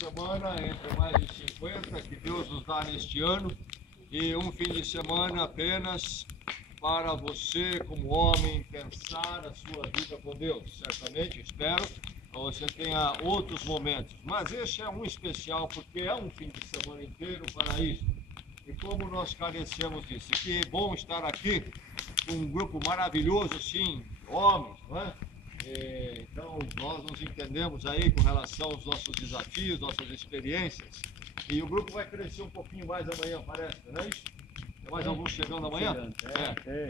semana entre mais de 50 que Deus nos dá neste ano, e um fim de semana apenas para você, como homem, pensar a sua vida com Deus. Certamente, espero que você tenha outros momentos, mas este é um especial porque é um fim de semana inteiro para isso. E como nós carecemos disso, que bom estar aqui com um grupo maravilhoso, assim, homens, não é? Então, nós nos entendemos aí com relação aos nossos desafios, nossas experiências, e o grupo vai crescer um pouquinho mais amanhã, parece, não é isso? Tem mais alguns chegando amanhã? Então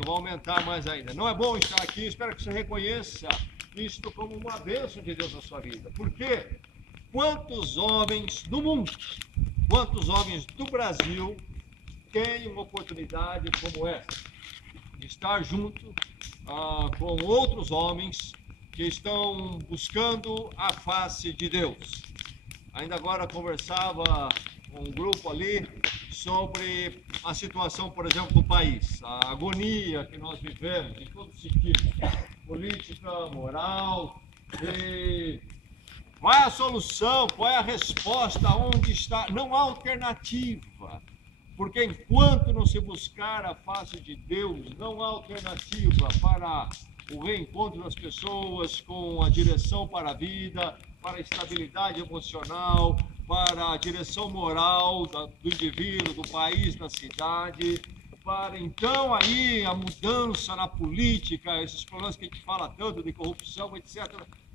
vai aumentar mais ainda. Não é bom estar aqui, espero que você reconheça isto como uma bênção de Deus na sua vida. Porque quantos homens do mundo, quantos homens do Brasil têm uma oportunidade como essa, de estar junto com outros homens que estão buscando a face de Deus. Ainda agora conversava com um grupo ali sobre a situação, por exemplo, do país, a agonia que nós vivemos em todo sentido, política, moral, e qual é a solução, qual é a resposta, onde está? Não há alternativa, porque enquanto não se buscar a face de Deus, não há alternativa para o reencontro das pessoas com a direção para a vida, para a estabilidade emocional, para a direção moral do indivíduo, do país, da cidade, para então aí a mudança na política, esses problemas que a gente fala tanto de corrupção, etc.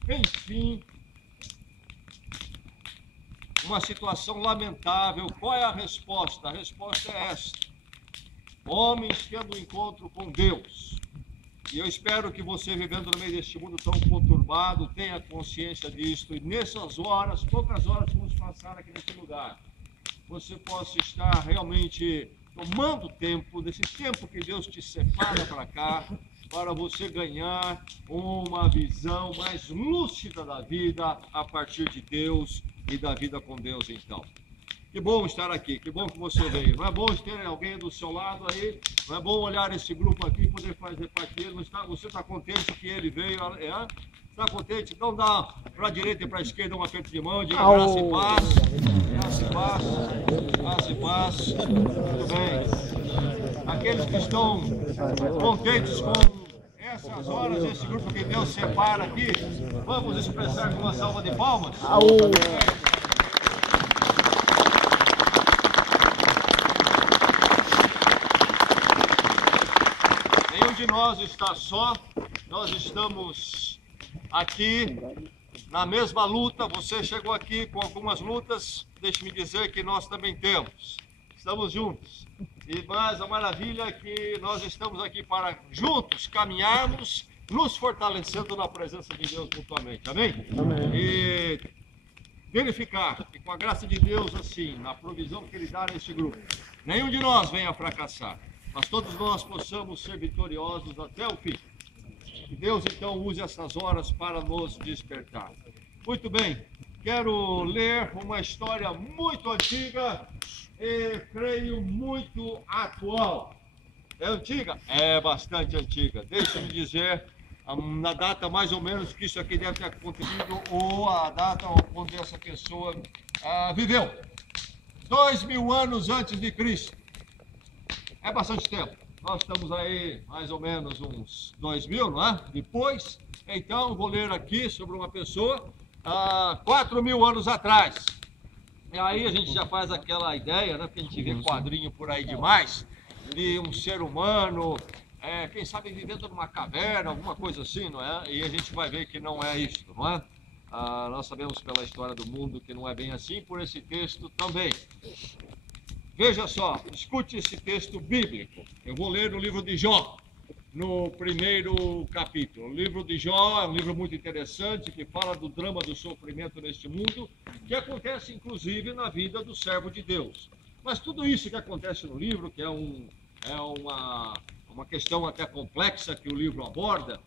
Enfim, uma situação lamentável. Qual é a resposta? A resposta é esta: homens tendo um encontro com Deus. E eu espero que você, vivendo no meio deste mundo tão conturbado, tenha consciência disto, e nessas horas, poucas horas que vamos passar aqui nesse lugar, você possa estar realmente tomando tempo, desse tempo que Deus te separa para cá, para você ganhar uma visão mais lúcida da vida a partir de Deus e da vida com Deus, então. Que bom estar aqui, que bom que você veio. Não é bom ter alguém do seu lado aí? Não é bom olhar esse grupo aqui e poder fazer parte dele? Você está contente que ele veio? Está contente? Então dá para a direita e para a esquerda um aperto de mão, diga graça e paz. Graça e paz. Graça e paz. Muito bem. Aqueles que estão contentes com essas horas, esse grupo que Deus separa aqui, vamos expressar com uma salva de palmas? Nenhum de nós está só, nós estamos aqui na mesma luta. Você chegou aqui com algumas lutas, deixe-me dizer que nós também temos. Estamos juntos. E mais a maravilha é que nós estamos aqui para juntos caminharmos, nos fortalecendo na presença de Deus mutuamente. Amém? Amém. E verificar que com a graça de Deus, assim, na provisão que Ele dá neste grupo, nenhum de nós venha a fracassar, mas todos nós possamos ser vitoriosos até o fim. Que Deus então use essas horas para nos despertar. Muito bem, quero ler uma história muito antiga e creio muito atual. É antiga? É bastante antiga. Deixa-me dizer na data mais ou menos que isso aqui deve ter acontecido, ou a data onde essa pessoa viveu. 2000 anos antes de Cristo. É bastante tempo. Nós estamos aí mais ou menos uns 2000, não é? Depois, então, vou ler aqui sobre uma pessoa 4000 anos atrás. E aí a gente já faz aquela ideia, né? Porque a gente vê quadrinho por aí demais, de um ser humano, quem sabe vivendo numa caverna, alguma coisa assim, não é? E a gente vai ver que não é isso, não é? Nós sabemos pela história do mundo que não é bem assim, por esse texto também. Veja só, escute esse texto bíblico. Eu vou ler no livro de Jó, no primeiro capítulo. O livro de Jó é um livro muito interessante, que fala do drama do sofrimento neste mundo, que acontece inclusive na vida do servo de Deus. Mas tudo isso que acontece no livro, que é uma questão até complexa que o livro aborda,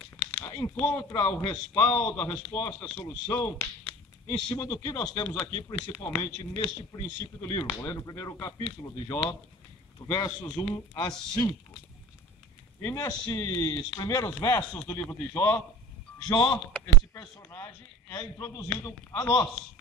encontra o respaldo, a resposta, a solução em cima do que nós temos aqui, principalmente neste princípio do livro. Vou ler no primeiro capítulo de Jó, versos 1 a 5. E nesses primeiros versos do livro de Jó, esse personagem é introduzido a nós.